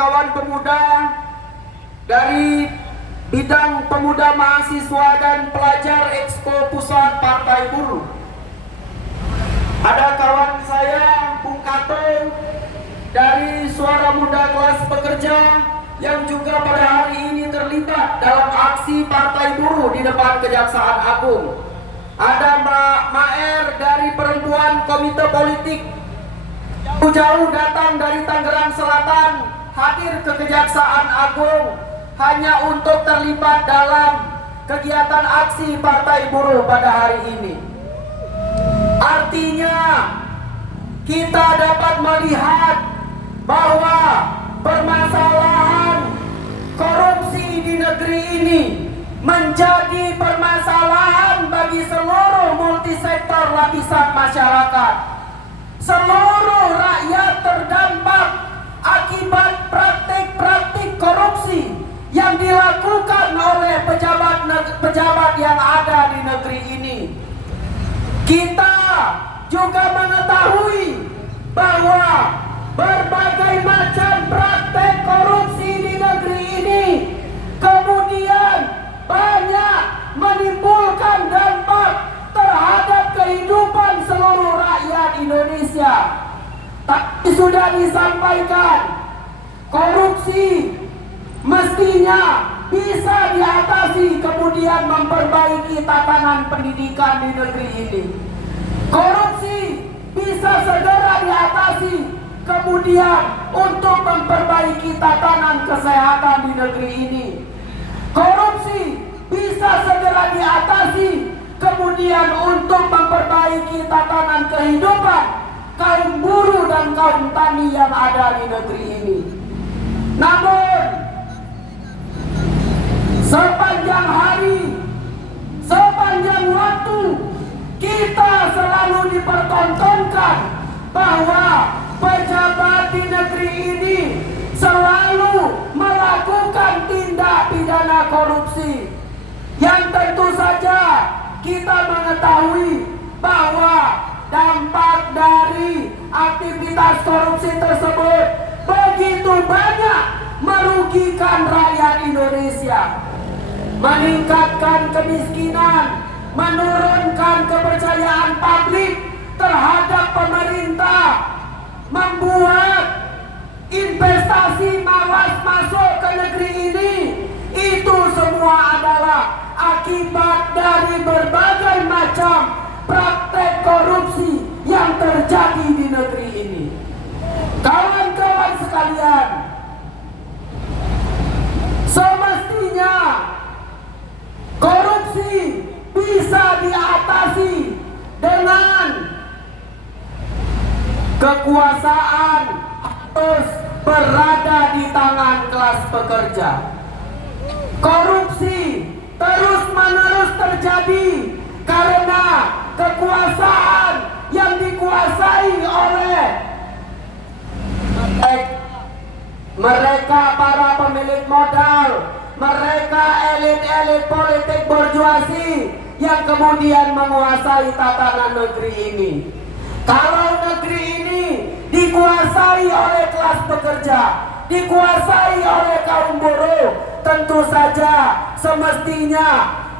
kawan-kawan pemuda dari bidang pemuda mahasiswa dan pelajar Expo Pusat Partai Buruh. Ada kawan saya, Bung Kato, dari Suara Muda Kelas Pekerja yang juga pada hari ini terlibat dalam aksi Partai Buruh di depan Kejaksaan Agung. Ada Mbak Maer dari Perempuan Komite Politik, jauh-jauh datang dari Tangerang Selatan, hadir ke Kejaksaan Agung hanya untuk terlibat dalam kegiatan aksi Partai Buruh pada hari ini. Artinya kita dapat melihat bahwa permasalahan korupsi di negeri ini menjadi permasalahan bagi seluruh multisektor lapisan masyarakat. Seluruh rakyat terdampak akibat praktik-praktik korupsi yang dilakukan oleh pejabat yang ada di negeri ini. Kita juga mengetahui bahwa berbagai macam praktek korupsi di negeri ini kemudian banyak menimbulkan dampak terhadap kehidupan seluruh rakyat Indonesia. Tapi sudah disampaikan, korupsi mestinya bisa diatasi kemudian memperbaiki tatanan pendidikan di negeri ini. Korupsi bisa segera diatasi kemudian untuk memperbaiki tatanan kesehatan di negeri ini. Korupsi bisa segera diatasi kemudian untuk memperbaiki tatanan kehidupan kaum buruh dan kaum tani yang ada di negeri ini. Namun sepanjang hari, sepanjang waktu, kita selalu dipertontonkan bahwa pejabat di negeri ini selalu melakukan tindak pidana korupsi, yang tentu saja kita mengetahui bahwa dampak dari aktivitas korupsi tersebut begitu banyak merugikan rakyat Indonesia, meningkatkan kemiskinan, menurunkan kepercayaan publik terhadap pemerintah, membuat investasi malas masuk ke negeri ini. Itu semua adalah akibat dari berbagai macam praktek korupsi yang terjadi di negeri ini. Kawan-kawan sekalian, semestinya korupsi bisa diatasi dengan kekuasaan harus berada di tangan kelas pekerja. Korupsi terus-menerus terjadi karena kekuasaan yang dikuasai oleh mereka para pemilik modal, mereka elit-elit politik borjuasi yang kemudian menguasai tatanan negeri ini. Kalau negeri ini dikuasai oleh kelas pekerja, dikuasai oleh kaum buruh, tentu saja semestinya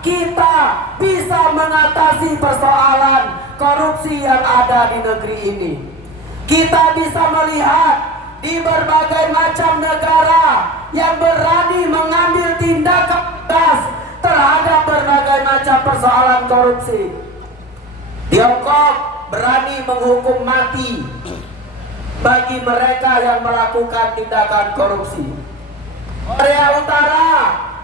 kita bisa mengatasi persoalan korupsi yang ada di negeri ini. Kita bisa melihat di berbagai macam negara yang berani mengambil tindakan tegas terhadap berbagai macam persoalan korupsi. Tiongkok berani menghukum mati bagi mereka yang melakukan tindakan korupsi. Korea Utara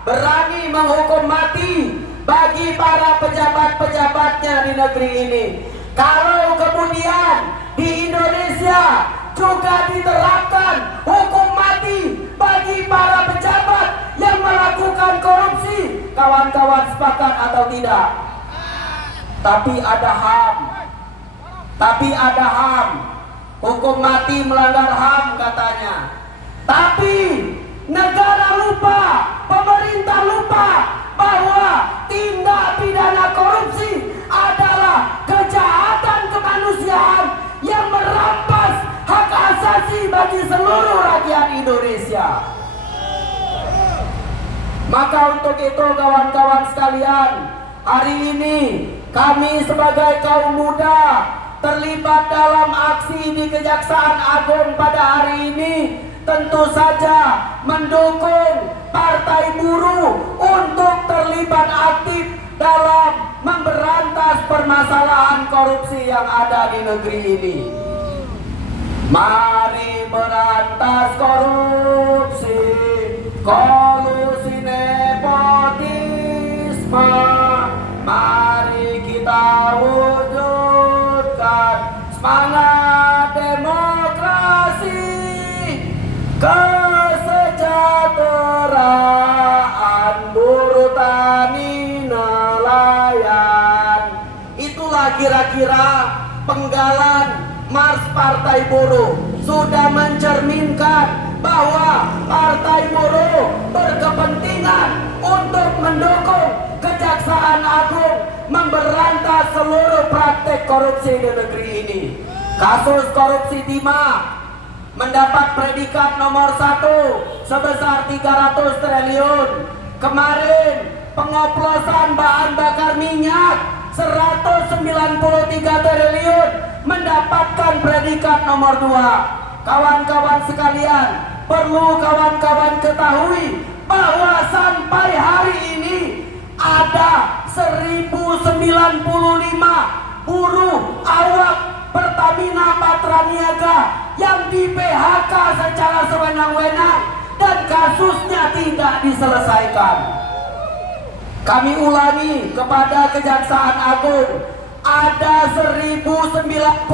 berani menghukum mati bagi para pejabat-pejabatnya di negeri ini. Kalau kemudian di Indonesia juga diterapkan hukum mati bagi para pejabat yang melakukan korupsi, kawan-kawan sepakat atau tidak? Tapi ada HAM. Tapi ada HAM. Hukum mati melanggar HAM katanya. Tapi negara lupa, pemerintah lupa bahwa tindak pidana korupsi adalah kejahatan kemanusiaan yang merampas hak asasi bagi seluruh rakyat Indonesia. Indonesia. Maka untuk itu kawan-kawan sekalian, hari ini kami sebagai kaum muda terlibat dalam aksi di Kejaksaan Agung pada hari ini, tentu saja mendukung Partai Buruh untuk terlibat aktif dalam memberantas permasalahan korupsi yang ada di negeri ini. Mari berantas korupsi, kolusi nepotisme. Mari kita wujudkan semangat demokrasi, kesejahteraan buruh, tani, nelayan. Itulah kira-kira penggalan Mars Partai Buruh, sudah mencerminkan bahwa Partai Buruh berkepentingan untuk mendukung Kejaksaan Agung memberantas seluruh praktek korupsi di negeri ini. Kasus korupsi timah mendapat predikat nomor 1 sebesar 300 triliun. Kemarin pengoplosan bahan bakar minyak 193 triliun mendapatkan predikat nomor 2. Kawan-kawan sekalian, perlu kawan-kawan ketahui bahwa sampai hari ini ada 1095 buruh awak Pertamina Patraniaga yang di PHK secara sewenang-wenang dan kasusnya tidak diselesaikan. Kami ulangi kepada Kejaksaan Agung, ada 1095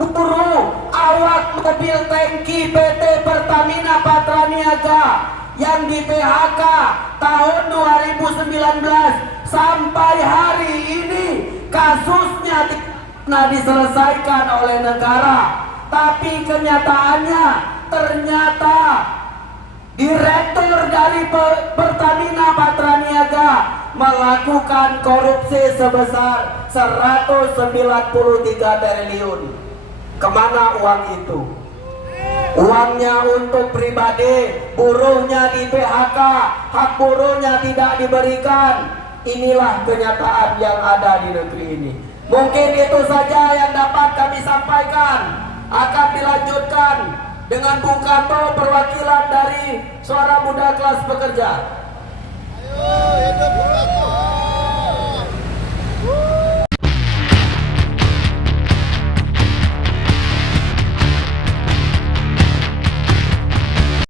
buruh awak mobil tangki PT Pertamina Patraniaga yang di PHK tahun 2019 sampai hari ini kasusnya tidak diselesaikan oleh negara. Tapi kenyataannya ternyata direktur dari Pertamina Patraniaga melakukan korupsi sebesar 193 triliun. Kemana uang itu? Uangnya untuk pribadi, buruhnya di PHK, hak buruhnya tidak diberikan. Inilah kenyataan yang ada di negeri ini. Mungkin itu saja yang dapat kami sampaikan. Akan dilanjutkan dengan Bung Kato, perwakilan dari Suara Muda Kelas Pekerja.